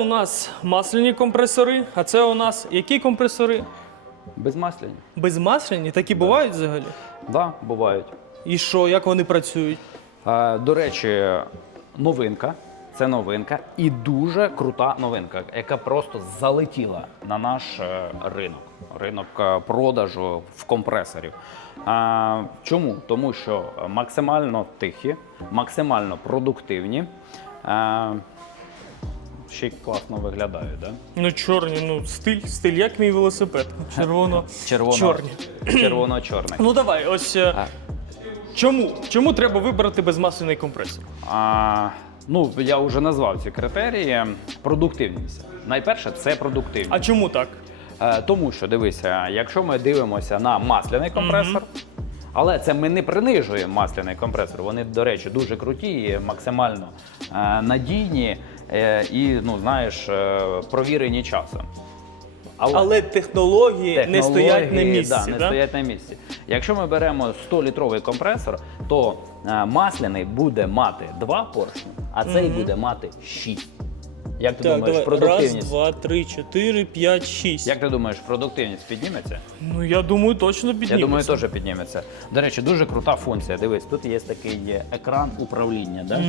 у нас масляні компресори, а це у нас які компресори? Безмасляні. Безмасляні? Такі бувають взагалі? Да, бувають. І що, як вони працюють? Е, До речі, новинка. Це новинка і дуже крута новинка, яка просто залетіла на наш е, ринок, ринок е, продажу в компресорів. А, чому? Тому що максимально тихі, максимально продуктивні. А, ще й класно виглядають, да? Ну, чорні, ну, стиль, стиль, як мій велосипед. Червоно. Червоно, Чорні. червоно-чорний. Ну давай, ось. е, А. Чому? Чому треба вибрати безмасляний компресор? А, ну, я вже назвав ці критерії. Продуктивність. Найперше, це продуктивність. А чому так? Е, Тому що дивися, якщо ми дивимося на масляний компресор, але це ми не принижуємо масляний компресор. Вони, до речі, дуже круті, максимально е, надійні е, і, ну знаєш, е, провірені часом. Але технології, не стоять на місці. Да, не да? стоять на місці. Якщо ми беремо 100-літровий компресор, то масляний буде мати 2 поршні, а цей буде мати 6. Як ти Так, думаєш, давай. продуктивність? Раз, два, три, чотири, п'ять, шість. Як ти думаєш, продуктивність підніметься? Ну я думаю, точно підніметься. Я думаю, теж підніметься. До речі, дуже крута функція. Дивись, тут є такий екран управління. Да?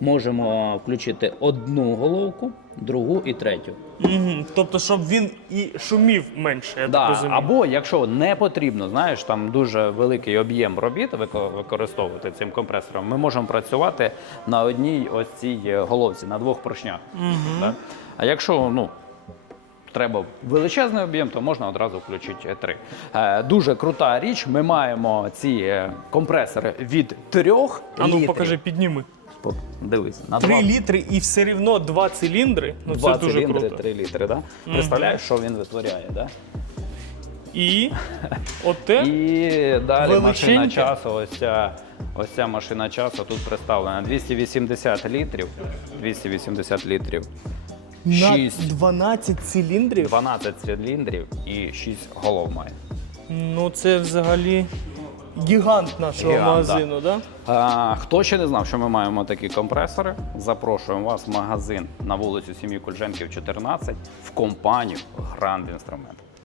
Можемо включити одну головку, другу і третю. Мгм. Тобто, щоб він і шумів менше, я так Да, розумію. або якщо не потрібно, знаєш, там дуже великий об'єм робіт вико- використовувати цим компресором, ми можемо працювати на одній ось цій головці, на двох поршнях. Да? А якщо ну, треба величезний об'єм, то можна одразу включити е, три. Е, дуже крута річ. Ми маємо ці е, компресори від трьох А ну літрів. покажи, підніми. По- Дивись, на Три два, літри і все рівно два циліндри. Ну два це дуже циліндри, круто. три літри. Да? Представляєш, що він витворяє? Да? І оте І далі машина Величеньке. часу. Ось ця, ось ця машина часу тут представлена 280 літрів. 280 літрів. На 6, 12 циліндрів. 12 циліндрів і 6 голов має. Ну це взагалі гігант нашого Гігант, магазину, да? А, хто ще не знав, що ми маємо такі компресори, запрошуємо вас в магазин на вулицю Сім'ї Кульженків, 14 в компанію Гранд Інструмент.